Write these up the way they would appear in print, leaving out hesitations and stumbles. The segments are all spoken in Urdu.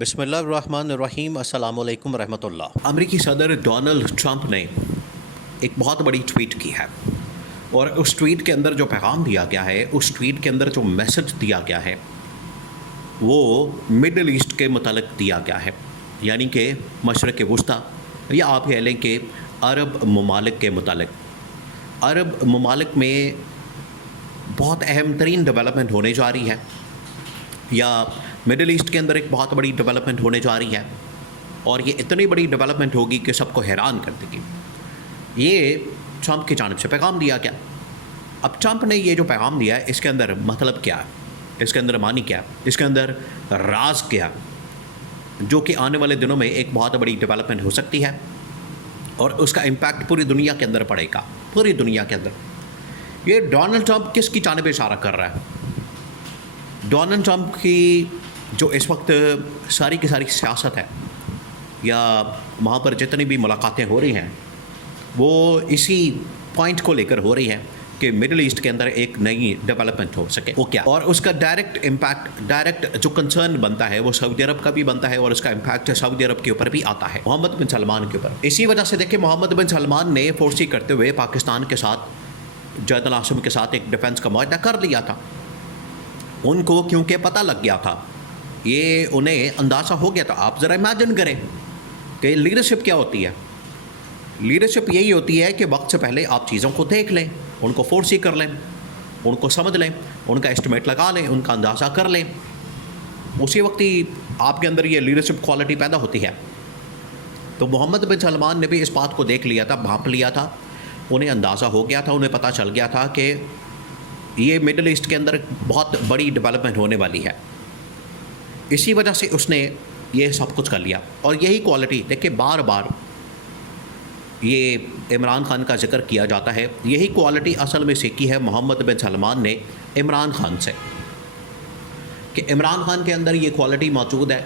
بسم اللہ الرحمن الرحیم، السلام علیکم ورحمۃ اللہ۔ امریکی صدر ڈونلڈ ٹرمپ نے ایک بہت بڑی ٹویٹ کی ہے، اور اس ٹویٹ کے اندر جو پیغام دیا گیا ہے، اس ٹویٹ کے اندر جو میسج دیا گیا ہے وہ مڈل ایسٹ کے متعلق دیا گیا ہے، یعنی کہ مشرق وسطیٰ، یا آپ کہہ لیں کہ عرب ممالک کے متعلق۔ عرب ممالک میں بہت اہم ترین ڈیولپمنٹ ہونے جا رہی ہے، یا مڈل ایسٹ کے اندر ایک بہت بڑی ڈیولپمنٹ ہونے جا رہی ہے، اور یہ اتنی بڑی ڈیولپمنٹ ہوگی کہ سب کو حیران کر دے گی۔ یہ ٹرمپ کی جانب سے پیغام دیا گیا۔ اب ٹرمپ نے یہ جو پیغام دیا ہے، اس کے اندر مطلب کیا ہے، اس کے اندر معنی کیا ہے، اس کے اندر راز کیا ہے، جو کہ آنے والے دنوں میں ایک بہت بڑی ڈیولپمنٹ ہو سکتی ہے، اور اس کا امپیکٹ پوری دنیا کے اندر پڑے گا، پوری دنیا کے اندر۔ یہ ڈونلڈ ٹرمپ کس کی جانب اشارہ کر رہا ہے؟ ڈونلڈ ٹرمپ کی جو اس وقت ساری کی ساری سیاست ہے، یا وہاں پر جتنی بھی ملاقاتیں ہو رہی ہیں، وہ اسی پوائنٹ کو لے کر ہو رہی ہیں کہ مڈل ایسٹ کے اندر ایک نئی ڈیولپمنٹ ہو سکے۔ وہ کیا؟ اور اس کا ڈائریکٹ امپیکٹ، ڈائریکٹ جو کنسرن بنتا ہے وہ سعودی عرب کا بھی بنتا ہے، اور اس کا امپیکٹ سعودی عرب کے اوپر بھی آتا ہے، محمد بن سلمان کے اوپر۔ اسی وجہ سے دیکھیں، محمد بن سلمان نے فورسی کرتے ہوئے پاکستان کے ساتھ، جید العاصم کے ساتھ ایک ڈیفنس کا معاہدہ کر لیا تھا۔ ان کو کیونکہ پتہ لگ گیا تھا، یہ انہیں اندازہ ہو گیا تھا۔ آپ ذرا امیجن کریں کہ لیڈرشپ کیا ہوتی ہے۔ لیڈرشپ یہی ہوتی ہے کہ وقت سے پہلے آپ چیزوں کو دیکھ لیں، ان کو فورسی کر لیں، ان کو سمجھ لیں، ان کا اسٹیمیٹ لگا لیں، ان کا اندازہ کر لیں، اسی وقت ہی آپ کے اندر یہ لیڈرشپ کوالٹی پیدا ہوتی ہے۔ تو محمد بن سلمان نے بھی اس بات کو دیکھ لیا تھا، بھانپ لیا تھا، انہیں اندازہ ہو گیا تھا، انہیں پتہ چل گیا تھا کہ یہ مڈل ایسٹ کے اندر بہت بڑی ڈیولپمنٹ ہونے والی ہے۔ اسی وجہ سے اس نے یہ سب کچھ کر لیا، اور یہی کوالٹی دیکھیں، بار بار یہ عمران خان کا ذکر کیا جاتا ہے، یہی کوالٹی اصل میں سیکھی ہے محمد بن سلمان نے عمران خان سے، کہ عمران خان کے اندر یہ کوالٹی موجود ہے،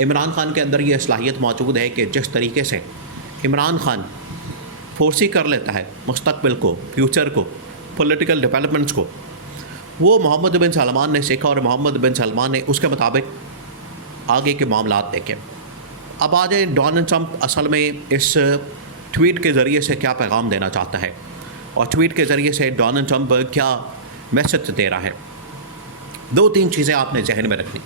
عمران خان کے اندر یہ صلاحیت موجود ہے کہ جس طریقے سے عمران خان فورسی کر لیتا ہے مستقبل کو، فیوچر کو، پولیٹیکل ڈیولپمنٹس کو، وہ محمد بن سلمان نے سیکھا، اور محمد بن سلمان نے اس کے مطابق آگے کے معاملات دیکھے۔ اب آ جائیں، ڈونلڈ ٹرمپ اصل میں اس ٹویٹ کے ذریعے سے کیا پیغام دینا چاہتا ہے، اور ٹویٹ کے ذریعے سے ڈونلڈ ٹرمپ کیا میسج دے رہا ہے۔ دو تین چیزیں آپ نے ذہن میں رکھنی،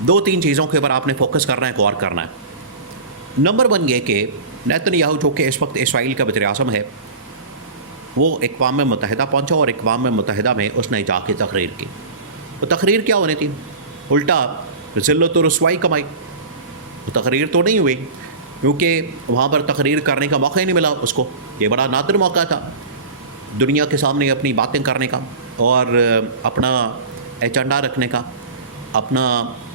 دو تین چیزوں کے اوپر آپ نے فوکس کرنا ہے، غور کرنا ہے۔ نمبر 1 یہ کہ نیتن یاہو، جو کہ اس وقت اسرائیل کا وزیر اعظم ہے، وہ اقوام متحدہ پہنچا، اور اقوام متحدہ میں اس نے جا کے تقریر کی۔ وہ تقریر کیا ہونی تھی؟ الٹا ذلت و رسوائی کمائی۔ وہ تقریر تو نہیں ہوئی، کیونکہ وہاں پر تقریر کرنے کا موقع ہی نہیں ملا اس کو۔ یہ بڑا نادر موقع تھا دنیا کے سامنے اپنی باتیں کرنے کا، اور اپنا ایجنڈا رکھنے کا، اپنا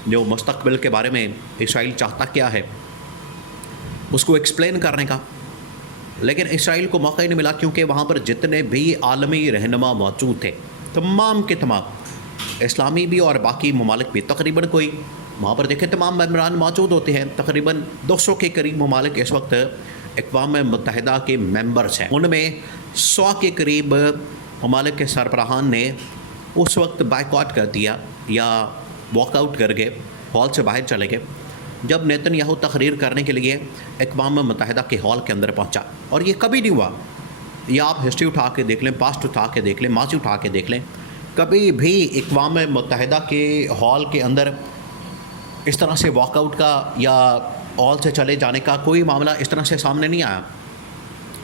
جو مستقبل کے بارے میں اسرائیل چاہتا کیا ہے اس کو ایکسپلین کرنے کا۔ لیکن اسرائیل کو موقع ہی نہیں ملا، کیونکہ وہاں پر جتنے بھی عالمی رہنما موجود تھے، تمام کے تمام اسلامی بھی اور باقی ممالک بھی، تقریباً کوئی وہاں پر دیکھیں تمام ممبران موجود ہوتے ہیں، تقریباً 200 کے قریب ممالک اس وقت اقوام متحدہ کے ممبرس ہیں۔ ان میں 100 کے قریب ممالک کے سربراہان نے اس وقت بائیکاٹ کر دیا، یا واک آؤٹ کر گئے، ہال سے باہر چلے گئے، جب نیتن یاہو تقریر کرنے کے لیے اقوام متحدہ کے ہال کے اندر پہنچا۔ اور یہ کبھی نہیں ہوا، یہ آپ ہسٹری اٹھا کے دیکھ لیں، پاسٹ اٹھا کے دیکھ لیں، ماضی اٹھا کے دیکھ لیں، کبھی بھی اقوام متحدہ کے ہال کے اندر اس طرح سے واک آؤٹ کا یا ہال سے چلے جانے کا کوئی معاملہ اس طرح سے سامنے نہیں آیا،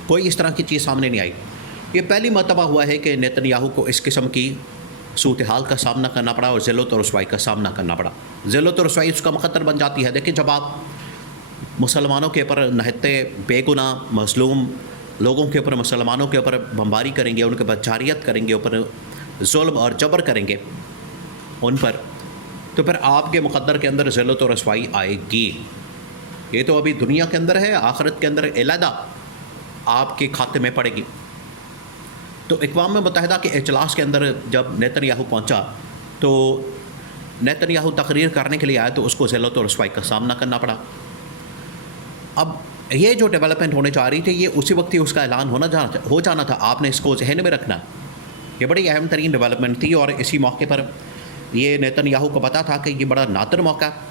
کوئی اس طرح کی چیز سامنے نہیں آئی۔ یہ پہلی مرتبہ ہوا ہے کہ نیتن یاہو کو اس قسم کی صورتحال کا سامنا کرنا پڑا، اور ذلت و رسوائی کا سامنا کرنا پڑا۔ ذلت و رسوائی اس کا مقدر بن جاتی ہے۔ دیکھیں، جب آپ مسلمانوں کے اوپر نہتے بے گناہ مظلوم لوگوں کے اوپر، مسلمانوں کے اوپر بمباری کریں گے، ان کے اوپر جاریت کریں گے، اوپر ظلم اور جبر کریں گے ان پر، تو پھر آپ کے مقدر کے اندر ذلت و رسوائی آئے گی۔ یہ تو ابھی دنیا کے اندر ہے، آخرت کے اندر علیحدہ آپ کے کھاتے میں پڑے گی۔ تو اقوام متحدہ کے اجلاس کے اندر جب نیتن یاہو پہنچا، تو نیتن یاہو تقریر کرنے کے لیے آیا، تو اس کو ذلت و رسوائی کا سامنا کرنا پڑا۔ اب یہ جو ڈیولپمنٹ ہونے جا رہی تھی، یہ اسی وقت ہی اس کا اعلان ہو جانا تھا، آپ نے اس کو ذہن میں رکھنا۔ یہ بڑی اہم ترین ڈیولپمنٹ تھی، اور اسی موقع پر یہ نیتن یاہو کو پتا تھا کہ یہ بڑا نادر موقع ہے،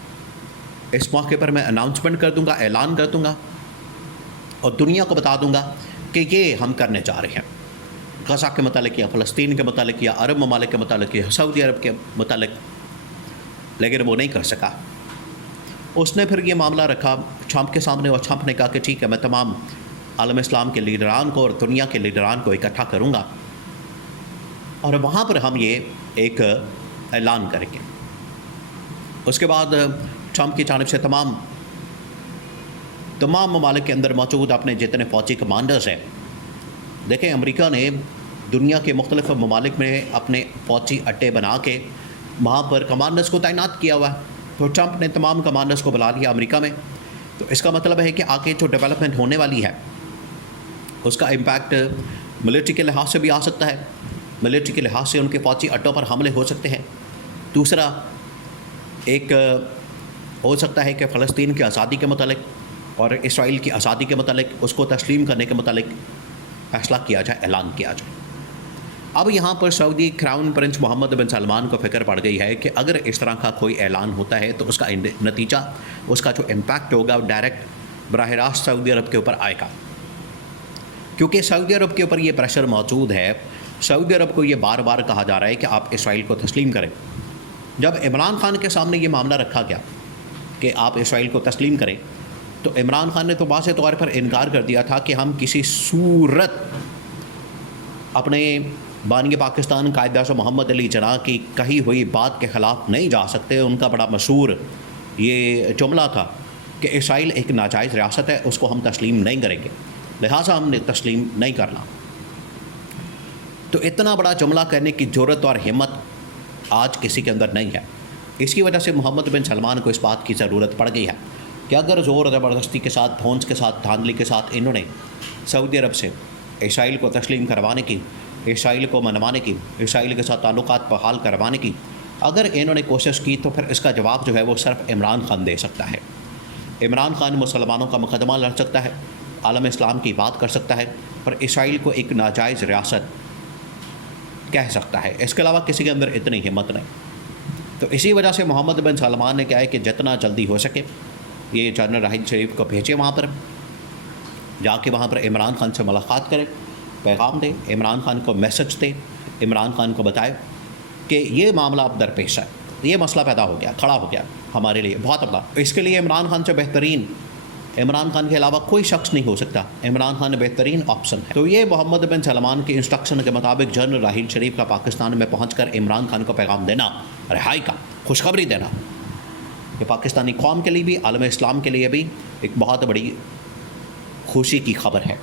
اس موقع پر میں اناؤنسمنٹ کر دوں گا، اعلان کر دوں گا اور دنیا کو بتا دوں گا کہ یہ ہم کرنے جا رہے ہیں، غزہ کے متعلق یا فلسطین کے متعلق یا عرب ممالک کے متعلق یا سعودی عرب کے متعلق، لیکن وہ نہیں کر سکا۔ اس نے پھر یہ معاملہ رکھا ٹرمپ کے سامنے اور ٹرمپ نے کہا کہ ٹھیک ہے، میں تمام عالم اسلام کے لیڈران کو اور دنیا کے لیڈران کو اکٹھا کروں گا اور وہاں پر ہم یہ ایک اعلان کریں گے۔ اس کے بعد ٹرمپ کی جانب سے تمام ممالک کے اندر موجود اپنے جتنے فوجی کمانڈرز ہیں، دیکھیں امریکہ نے دنیا کے مختلف ممالک میں اپنے فوجی اڈے بنا کے وہاں پر کمانڈرز کو تعینات کیا ہوا ہے، تو ٹرمپ نے تمام کمانڈرز کو بلا لیا امریکہ میں۔ تو اس کا مطلب ہے کہ آگے جو ڈیولپمنٹ ہونے والی ہے اس کا امپیکٹ ملٹری کے لحاظ سے بھی آ سکتا ہے، ملٹری کے لحاظ سے ان کے فوجی اڈوں پر حملے ہو سکتے ہیں۔ دوسرا ایک ہو سکتا ہے کہ فلسطین کی آزادی کے متعلق اور اسرائیل کی آزادی کے متعلق اس کو تسلیم کرنے کے متعلق فیصلہ کیا جائے، اعلان کیا جائے۔ اب یہاں پر سعودی کراؤن پرنس محمد بن سلمان کو فکر پڑ گئی ہے کہ اگر اس طرح کا کوئی اعلان ہوتا ہے تو اس کا نتیجہ، اس کا جو امپیکٹ ہوگا وہ ڈائریکٹ براہ راست سعودی عرب کے اوپر آئے گا، کیونکہ سعودی عرب کے اوپر یہ پریشر موجود ہے۔ سعودی عرب کو یہ بار بار کہا جا رہا ہے کہ آپ اسرائیل کو تسلیم کریں۔ جب عمران خان کے سامنے یہ معاملہ رکھا گیا کہ آپ اسرائیل کو تسلیم کریں تو عمران خان نے تو واضح طور پر انکار کر دیا تھا کہ ہم کسی صورت اپنے بانی پاکستان قائد اعظم محمد علی جناح کی کہی ہوئی بات کے خلاف نہیں جا سکتے۔ ان کا بڑا مشہور یہ جملہ تھا کہ اسرائیل ایک ناجائز ریاست ہے، اس کو ہم تسلیم نہیں کریں گے، لہٰذا ہم نے تسلیم نہیں کرنا۔ تو اتنا بڑا جملہ کہنے کی جرأت اور ہمت آج کسی کے اندر نہیں ہے۔ اس کی وجہ سے محمد بن سلمان کو اس بات کی ضرورت پڑ گئی ہے کہ اگر زور و زبردستی کے ساتھ، دھونس کے ساتھ، دھاندلی کے ساتھ انہوں نے سعودی عرب سے اسرائیل کو تسلیم کروانے کی، اسرائیل کو منوانے کی، اسرائیل کے ساتھ تعلقات بحال کروانے کی اگر انہوں نے کوشش کی تو پھر اس کا جواب جو ہے وہ صرف عمران خان دے سکتا ہے۔ عمران خان مسلمانوں کا مقدمہ لڑ سکتا ہے، عالم اسلام کی بات کر سکتا ہے، پر اسرائیل کو ایک ناجائز ریاست کہہ سکتا ہے، اس کے علاوہ کسی کے اندر اتنی ہمت نہیں۔ تو اسی وجہ سے محمد بن سلمان نے کہا ہے کہ جتنا جلدی ہو سکے یہ جنرل راحیل شریف کو بھیجے، وہاں پر جا کے وہاں پر عمران خان سے ملاقات کرے، پیغام دے، عمران خان کو میسج دے، عمران خان کو بتائے کہ یہ معاملہ اب درپیش ہے، یہ مسئلہ پیدا ہو گیا، کھڑا ہو گیا ہمارے لیے بہت بڑا۔ اس کے لیے عمران خان سے بہترین، عمران خان کے علاوہ کوئی شخص نہیں ہو سکتا، عمران خان بہترین آپشن ہے۔ تو یہ محمد بن سلمان کی انسٹرکشن کے مطابق جنرل راحیل شریف کا پاکستان میں پہنچ کر عمران خان کو پیغام دینا، رہائی کا، خوشخبری دینا، یہ پاکستانی قوم کے لیے بھی، عالم اسلام کے لیے بھی ایک بہت بڑی خوشی کی خبر ہے۔